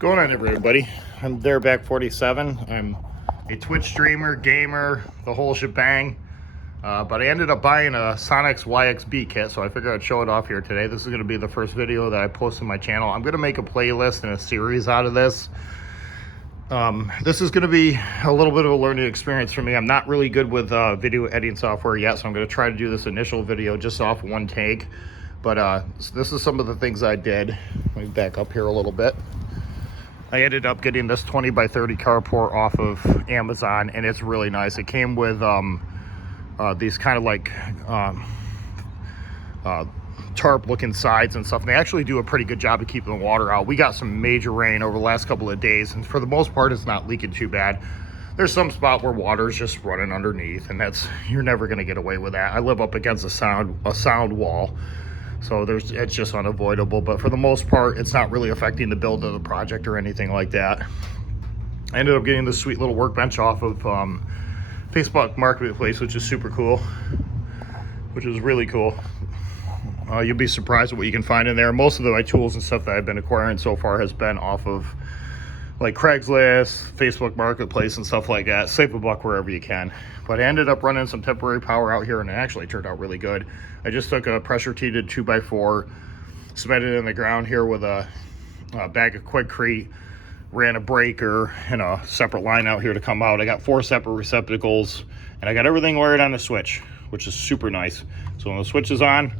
Going on, everybody? I'm there back 47. I'm a Twitch streamer, gamer, the whole shebang. But I ended up buying a Sonex Waiex beat kit, so I figured I'd show it off here today. This is going to be the first video that I post on my channel. I'm going to make a playlist and a series out of this. This is going to be a little bit of a learning experience for me. I'm not really good with video editing software yet, so I'm going to try to do this initial video just off one take. But this is some of the things I did. Let me back up here a little bit. I ended up getting this 20 by 30 carport off of Amazon, and it's really nice. It came with these kind of like tarp looking sides and stuff, and they actually do a pretty good job of keeping the water out. We got some major rain over the last couple of days, and for the most part it's not leaking too bad. There's some spot where water's just running underneath, and you're never going to get away with that. I live up against a sound wall, so it's just unavoidable, but for the most part it's not really affecting the build of the project or anything like that. I ended up getting this sweet little workbench off of Facebook Marketplace, which is super cool, which is really cool. You'll be surprised at what you can find in there. Most of my tools and stuff that I've been acquiring so far has been off of like Craigslist, Facebook Marketplace and stuff like that. Save a buck wherever you can. But I ended up running some temporary power out here, and it actually turned out really good. I just took a pressure treated 2x4, cemented it in the ground here with a bag of Quikrete, ran a breaker and a separate line out here to come out. I got 4 separate receptacles, and I got everything wired on the switch, which is super nice. So when the switch is on,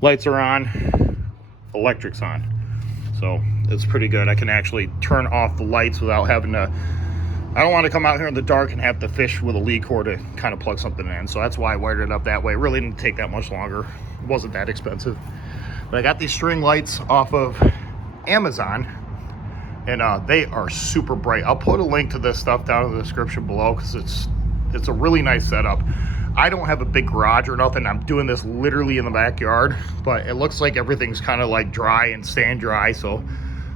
lights are on, electric's on. So it's pretty good. I can actually turn off the lights without having to, I don't want to come out here in the dark and have to fish with a lead cord to kind of plug something in. So that's why I wired it up that way. It really didn't take that much longer. It wasn't that expensive. But I got these string lights off of Amazon, and they are super bright. I'll put a link to this stuff down in the description below, because it's a really nice setup. I don't have a big garage or nothing. I'm doing this literally in the backyard, but it looks like everything's kind of like dry and staying dry, so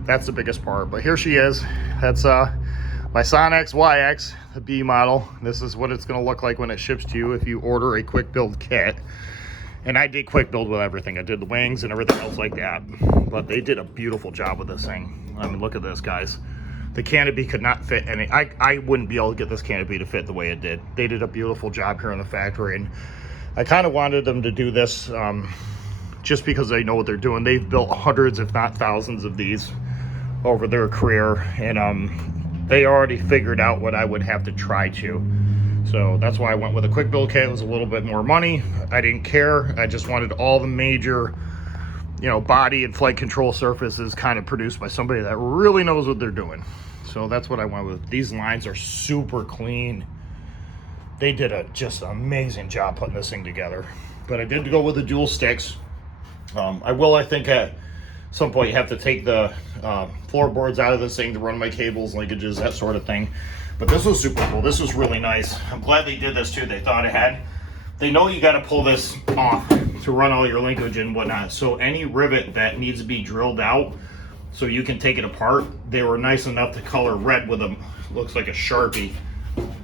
that's the biggest part. But here she is. That's my Sonex Waiex, the B model. This is what it's going to look like when it ships to you if you order a quick build kit. And I did quick build with everything. I did the wings and everything else like that, but they did a beautiful job with this thing. I mean, look at this, guys. The canopy could not fit any. I wouldn't be able to get this canopy to fit the way it did. They did a beautiful job here in the factory, and I kind of wanted them to do this just because they know what they're doing. They've built hundreds, if not thousands, of these over their career, and they already figured out what I would have to try to. So that's why I went with a quick build kit. It was a little bit more money. I didn't care. I just wanted all the major, body and flight control surfaces kind of produced by somebody that really knows what they're doing. So that's what I went with. These lines are super clean. They did a just amazing job putting this thing together. But I did go with the dual sticks. I think at some point you have to take the floorboards out of this thing to run my cables, linkages, that sort of thing. But this was super cool. This was really nice. I'm glad they did this too. They thought ahead. They know you got to pull this off to run all your linkage and whatnot. So any rivet that needs to be drilled out so you can take it apart, they were nice enough to color red with them. Looks like a Sharpie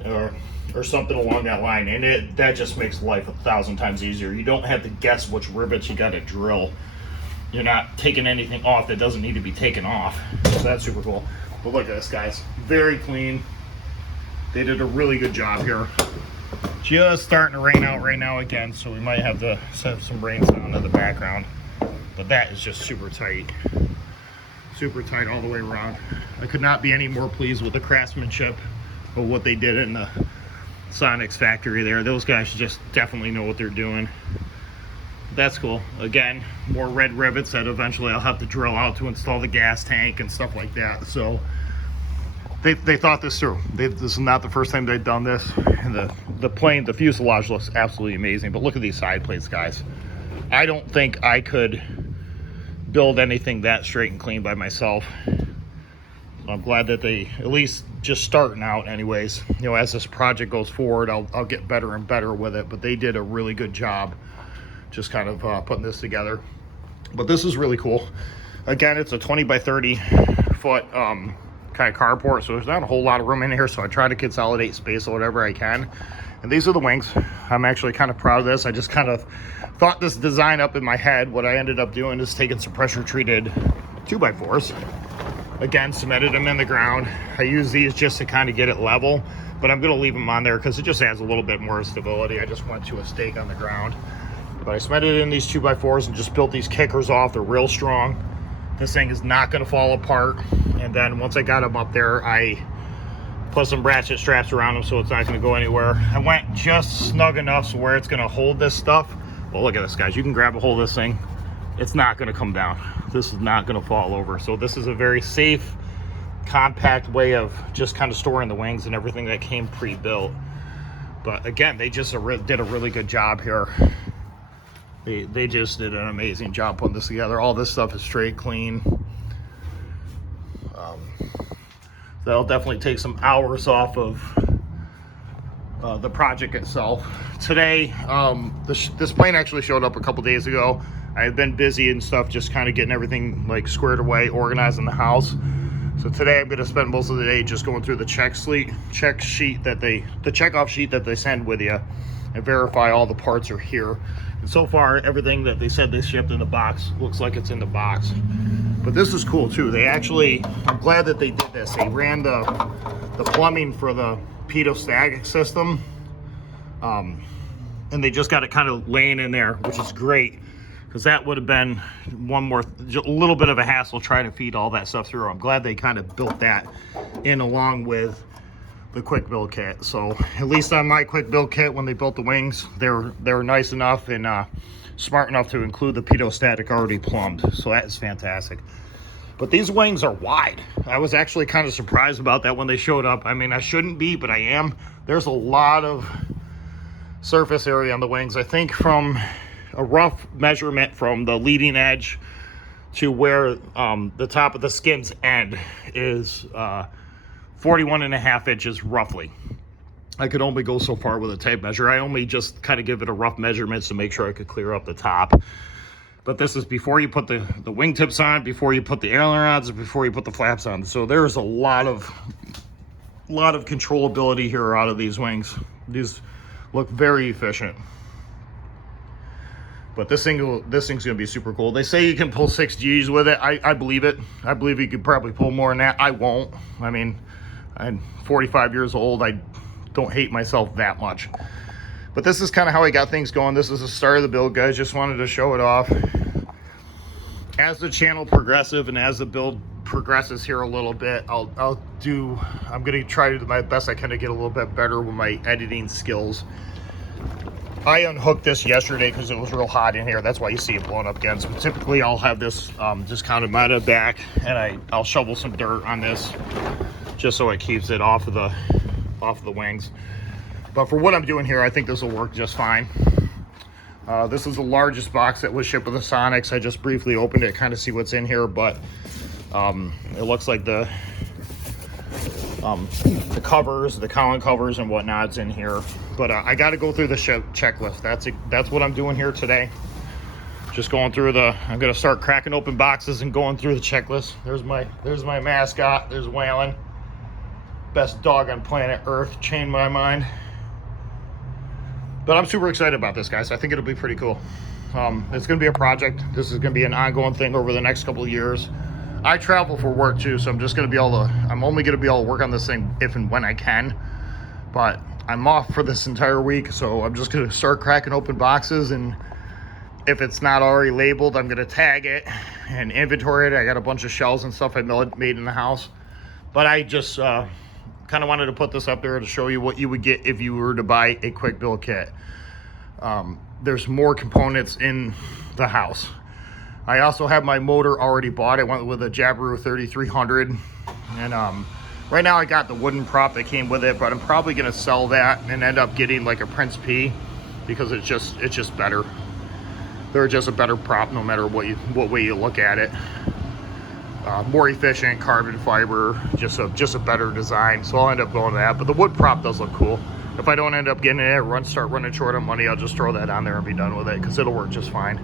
or something along that line. And that just makes life 1,000 times easier. You don't have to guess which rivets you got to drill. You're not taking anything off that doesn't need to be taken off. So that's super cool. But look at this, guys. Very clean. They did a really good job here. Just starting to rain out right now again, so we might have to set some rain sound in the background. But that is just super tight all the way around. I could not be any more pleased with the craftsmanship of what they did in the Sonex factory there. Those guys just definitely know what they're doing. That's cool. Again, more red rivets that eventually I'll have to drill out to install the gas tank and stuff like that. So they thought this through. This is not the first time they've done this. And the fuselage looks absolutely amazing. But look at these side plates, guys. I don't think I could build anything that straight and clean by myself. I'm glad that they at least just starting out anyways. As this project goes forward, I'll get better and better with it. But they did a really good job just kind of putting this together. But this is really cool. Again, it's a 20 by 30 foot kind of carport, so there's not a whole lot of room in here, so I try to consolidate space or whatever I can. And these are the wings. I'm actually kind of proud of this. I just kind of thought this design up in my head. What I ended up doing is taking some pressure treated 2x4s Again, cemented them in the ground. I use these just to kind of get it level, but I'm gonna leave them on there because it just adds a little bit more stability. I just went to a stake on the ground. But I cemented in these 2x4s and just built these kickers off. They're real strong. This thing is not gonna fall apart. And then once I got them up there, I put some ratchet straps around them so it's not gonna go anywhere. I went just snug enough so where it's gonna hold this stuff. Well, look at this, guys. You can grab a hold of this thing. It's not gonna come down. This is not gonna fall over. So this is a very safe, compact way of just kind of storing the wings and everything that came pre-built. But again, they just did a really good job here. They just did an amazing job putting this together. All this stuff is straight clean. That'll definitely take some hours off of the project itself. Today, this plane actually showed up a couple days ago. I had been busy and stuff, just kind of getting everything like squared away, organized in the house. So today I'm gonna spend most of the day just going through the checkoff sheet that they send with you and verify all the parts are here. And so far, everything that they said they shipped in the box looks like it's in the box. But this is cool too. They actually, I'm glad that they did this. They ran the plumbing for the pedostatic system. And they just got it kind of laying in there, which is great. Because that would have been a little bit of a hassle trying to feed all that stuff through. I'm glad they kind of built that in along with the quick build kit. So at least on my quick build kit, when they built the wings, they were nice enough and smart enough to include the pedostatic already plumbed. So that is fantastic. But these wings are wide. I was actually kind of surprised about that when they showed up. I mean, I shouldn't be, but I am. There's a lot of surface area on the wings. I think from a rough measurement from the leading edge to where the top of the skin's end is 41.5 inches roughly. I could only go so far with a tape measure. I only just kind of give it a rough measurement to make sure I could clear up the top. But this is before you put the wingtips on, before you put the ailerons, before you put the flaps on. So there's a lot of controllability here out of these wings. These look very efficient. But this thing's gonna be super cool. They say you can pull 6 Gs with it. I believe it. I believe you could probably pull more than that. I won't. I mean, I'm 45 years old. I don't hate myself that much. But this is kind of how I got things going. This is the start of the build, guys. Just wanted to show it off. As the channel progresses and as the build progresses here a little bit, I'm gonna try to do my best I can to get a little bit better with my editing skills. I unhooked this yesterday because it was real hot in here. That's why you see it blowing up again. So typically I'll have this just kind of mounted back, and I'll shovel some dirt on this just so it keeps it off of the wings. But for what I'm doing here, I think this will work just fine. This is the largest box that was shipped with the Sonex. I just briefly opened it, kind of see what's in here, but it looks like the covers, the column covers and whatnot's in here. But I got to go through the checklist. That's what I'm doing here today. Just going through I'm gonna start cracking open boxes and going through the checklist. There's my mascot. There's Waylon, best dog on planet Earth, chain my mind. But I'm super excited about this, guys. I think it'll be pretty cool. It's gonna be a project. This is gonna be an ongoing thing over the next couple of years. I travel for work too, so I'm only gonna be able to work on this thing if and when I can. But I'm off for this entire week, so I'm just gonna start cracking open boxes, and if it's not already labeled, I'm gonna tag it and inventory it. I got a bunch of shells and stuff I made in the house. But I just kind of wanted to put this up there to show you what you would get if you were to buy a quick build kit. There's more components in the house. I also have my motor already bought. I went with a Jabiru 3300, and right now I got the wooden prop that came with it, but I'm probably gonna sell that and end up getting like a Prince P, because it's just better. They're just a better prop no matter what way you look at it. More efficient, carbon fiber, just a better design. So I'll end up going to that. But the wood prop does look cool. If I don't end up getting it, start running short on money, I'll just throw that on there and be done with it, because it'll work just fine.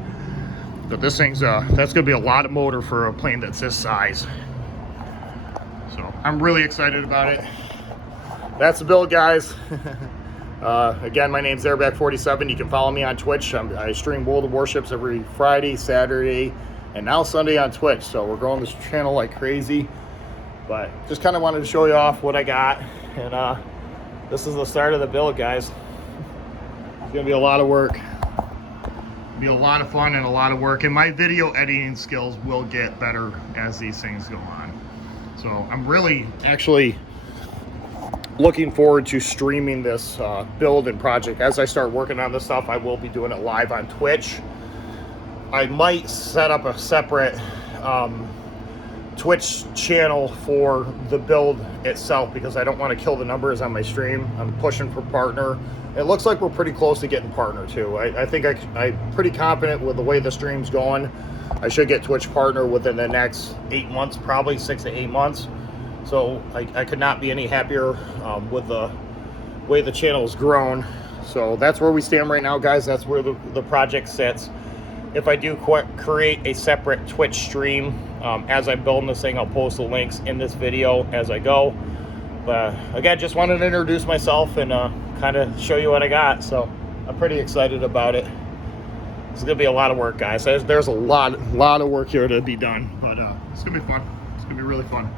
But this thing's that's gonna be a lot of motor for a plane that's this size. So I'm really excited about it. That's the build, guys. Again, my name's Airback47. You can follow me on Twitch. I stream World of Warships every Friday, Saturday, and now Sunday on Twitch. So we're growing this channel like crazy. But just kind of wanted to show you off what I got. And this is the start of the build, guys. It's gonna be a lot of work. Be a lot of fun and a lot of work, and my video editing skills will get better as these things go on. So I'm really actually looking forward to streaming this build and project. As I start working on this stuff, I will be doing it live on Twitch. I might set up a separate Twitch channel for the build itself, because I don't want to kill the numbers on my stream. I'm pushing for partner. It looks like we're pretty close to getting partner too. I think I'm pretty confident with the way the stream's going. I should get Twitch partner within the next 8 months, probably 6 to 8 months. So I could not be any happier with the way the channel has grown. So that's where we stand right now, guys. That's where the project sits. If I do create a separate Twitch stream as I'm building this thing, I'll post the links in this video as I go. But again, just wanted to introduce myself and kind of show you what I got. So I'm pretty excited about it. It's gonna be a lot of work, guys. There's a lot of work here to be done, but it's gonna be fun. It's gonna be really fun.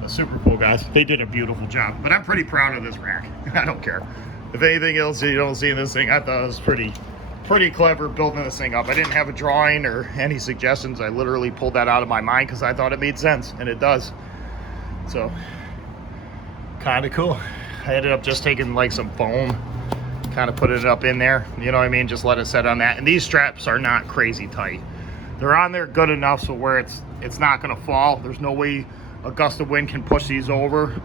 That's super cool, guys. They did a beautiful job, but I'm pretty proud of this rack. I don't care if anything else you don't see in this thing. I thought it was pretty clever building this thing up. I didn't have a drawing or any suggestions. I literally pulled that out of my mind because I thought it made sense, and it does. So kind of cool. I ended up just taking like some foam, kind of put it up in there, you know what I mean, just let it set on that. And these straps are not crazy tight. They're on there good enough so where it's not going to fall. There's no way a gust of wind can push these over.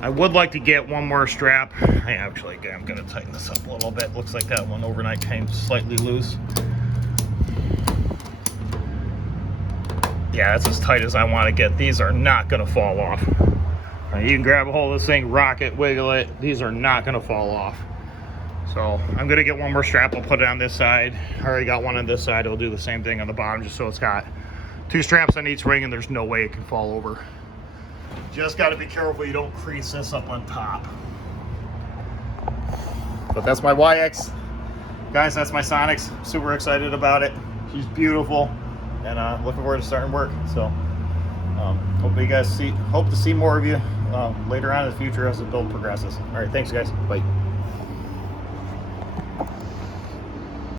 I would like to get one more strap. I'm going to tighten this up a little bit. Looks like that one overnight came slightly loose. Yeah, that's as tight as I want to get. These are not going to fall off. You can grab a hold of this thing, rock it, wiggle it. These are not going to fall off. So I'm going to get one more strap. I'll put it on this side. I already got one on this side. I'll do the same thing on the bottom, just so it's got 2 straps on each ring and there's no way it can fall over. Just got to be careful you don't crease this up on top. But that's my Waiex. Guys, that's my Sonex. Super excited about it. She's beautiful. And looking forward to starting work. So hope you guys hope to see more of you later on in the future as the build progresses. All right, thanks guys. Bye.